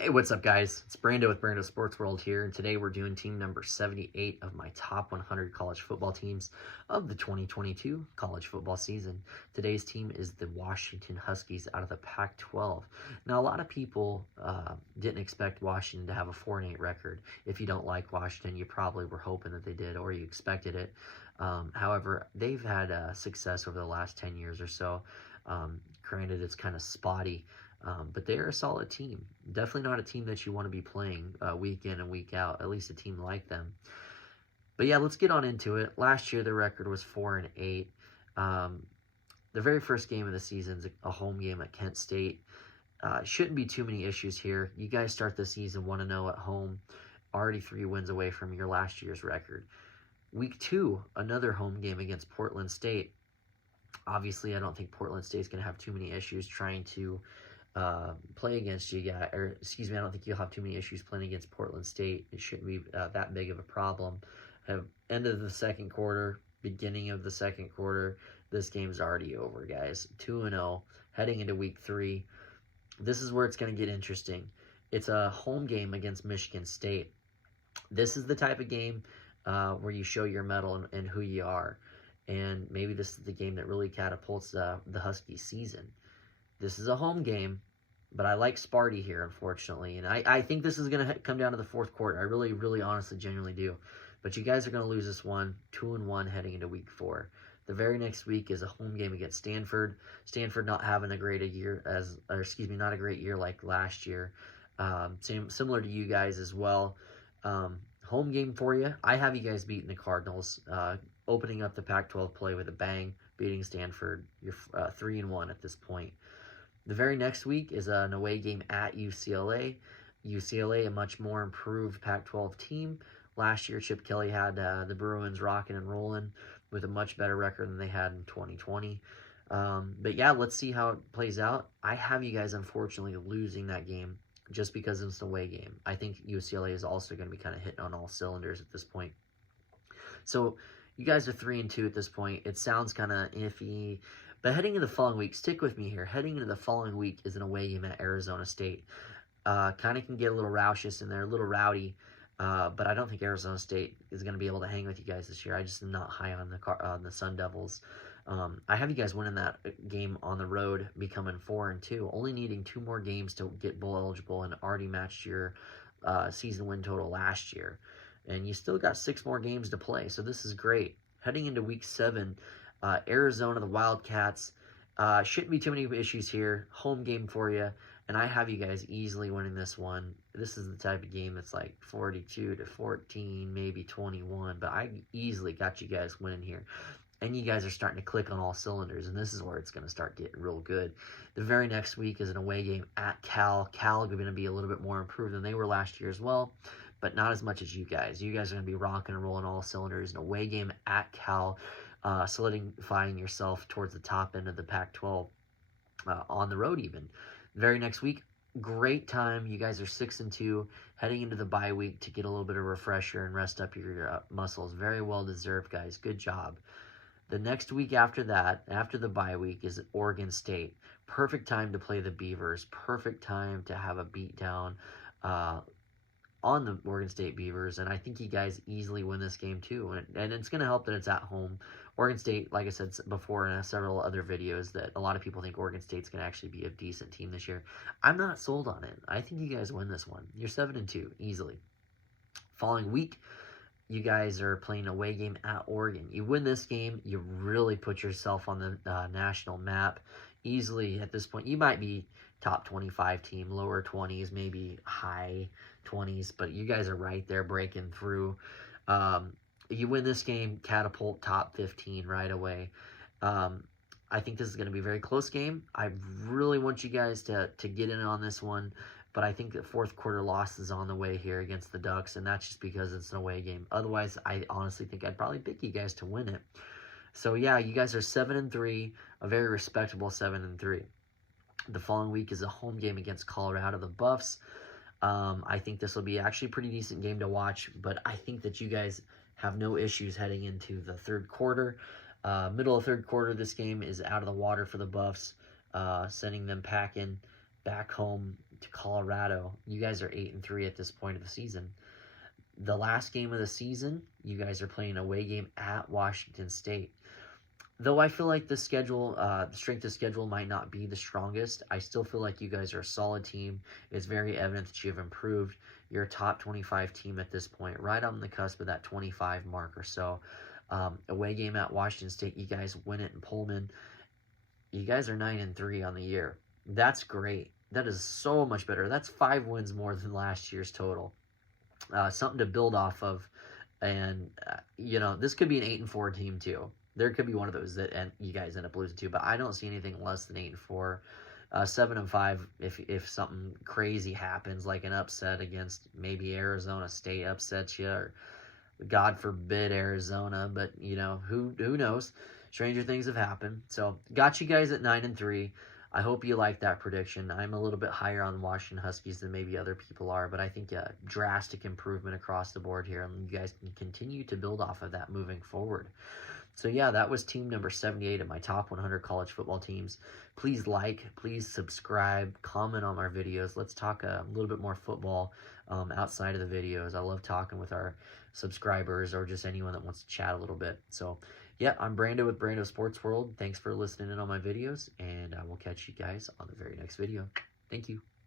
Hey, what's up, guys? It's Brando with Brando Sports World here, and today we're doing team number 78 of my top 100 college football teams of the 2022 college football season. Today's team is the Washington Huskies out of the Pac-12. Now, a lot of people didn't expect Washington to have a 4-8 record. If you don't like Washington, you probably were hoping that they did, or you expected it. However, they've had success over the last 10 years or so. Granted, it's kind of spotty. But they are a solid team. Definitely not a team that you want to be playing week in and week out, at least a team like them. But yeah, let's get on into it. Last year, the record was 4-8. The very first game of the season is a home game at Kent State. Shouldn't be too many issues here. You guys start the season 1-0 at home, already 3 wins away from your last year's record. Week 2, another home game against Portland State. Obviously, I don't think Portland State's going to have too many issues trying to play against you guys, or excuse me, I don't think you'll have too many issues playing against Portland State. It shouldn't be that big of a problem. End of the second quarter, beginning of the second quarter, this game's already over, guys. 2-0, heading into week 3. This is where it's going to get interesting. It's a home game against Michigan State. This is the type of game where you show your mettle and who you are. And maybe this is the game that really catapults the Huskies season. This is a home game, but I like Sparty here, unfortunately. And I think this is going to come down to the fourth quarter. I really, really, honestly, genuinely do. But you guys are going to lose this one, 2-1 heading into week 4. The very next week is a home game against Stanford. Stanford not having a great year not a great year like last year. Similar to you guys as well. Home game for you. I have you guys beating the Cardinals, opening up the Pac-12 play with a bang, beating Stanford. You're 3-1 at this point. The very next week is an away game at UCLA. UCLA, a much more improved Pac-12 team. Last year, Chip Kelly had the Bruins rocking and rolling with a much better record than they had in 2020. But yeah, let's see how it plays out. I have you guys, unfortunately, losing that game just because it's an away game. I think UCLA is also going to be kind of hitting on all cylinders at this point. So you guys are 3-2 at this point. It sounds kind of iffy. But heading into the following week, stick with me here. Heading into the following week is an away game at Arizona State. Kind of can get a little raucous in there, a little rowdy. But I don't think Arizona State is going to be able to hang with you guys this year. I just am not high on the Sun Devils. I have you guys winning that game on the road, becoming 4-2, only needing 2 more games to get bowl eligible, and already matched your season win total last year. And you still got 6 more games to play, so this is great. Heading into week 7, Arizona, the Wildcats, shouldn't be too many issues here. Home game for you, and I have you guys easily winning this one. This is the type of game that's like 42-14, maybe 21, but I easily got you guys winning here. And you guys are starting to click on all cylinders, and this is where it's going to start getting real good. The very next week is an away game at Cal. Cal are going to be a little bit more improved than they were last year as well, but not as much as you guys. You guys are going to be rocking and rolling all cylinders. An away game at Cal, solidifying yourself towards the top end of the Pac-12 on the road even. Very next week, great time. You guys are 6-2, heading into the bye week to get a little bit of refresher and rest up your muscles. Very well deserved, guys. Good job. The next week after that, after the bye week, is Oregon State. Perfect time to play the Beavers. Perfect time to have a beatdown on the Oregon State Beavers, and I think you guys easily win this game too. And it's going to help that it's at home. Oregon State, like I said before in several other videos, that a lot of people think Oregon State's going to actually be a decent team this year. I'm not sold on it. I think you guys win this one. You're 7-2 easily. Following week, you guys are playing a away game at Oregon. You win this game, you really put yourself on the national map easily at this point. You might be top 25 team, lower 20s, maybe high 20s, but you guys are right there breaking through. You win this game, catapult top 15 right away. I think this is going to be a very close game. I really want you guys to get in on this one. But I think the fourth quarter loss is on the way here against the Ducks, and that's just because it's an away game. Otherwise, I honestly think I'd probably pick you guys to win it. So, yeah, you guys are 7-3, a very respectable 7-3. The following week is a home game against Colorado, the Buffs. I think this will be actually a pretty decent game to watch, but I think that you guys have no issues heading into the third quarter. Middle of third quarter, this game is out of the water for the Buffs, sending them packing back home to Colorado. You guys are 8-3 at this point of the season. The last game of the season, you guys are playing a away game at Washington State. Though I feel like the schedule, the strength of schedule might not be the strongest, I still feel like you guys are a solid team. It's very evident that you have improved. You're a top 25 team at this point, right on the cusp of that 25 mark or so. Away game at Washington State, you guys win it in Pullman. You guys are 9-3 on the year. That's great. That is so much better. That's 5 wins more than last year's total. Something to build off of. And, this could be an 8-4 team too. There could be one of those that you guys end up losing to, but I don't see anything less than 8-4. 7-5 if something crazy happens, like an upset against maybe Arizona State upsets you, or God forbid Arizona, but who knows? Stranger things have happened. So got you guys at 9-3. I hope you like that prediction. I'm a little bit higher on the Washington Huskies than maybe other people are, but I think a drastic improvement across the board here, and you guys can continue to build off of that moving forward. So yeah, that was team number 78 of my top 100 college football teams. Please please subscribe, comment on our videos. Let's talk a little bit more football outside of the videos. I love talking with our subscribers or just anyone that wants to chat a little bit. So yeah, I'm Brando with Brando Sports World. Thanks for listening in on my videos, and I will catch you guys on the very next video. Thank you.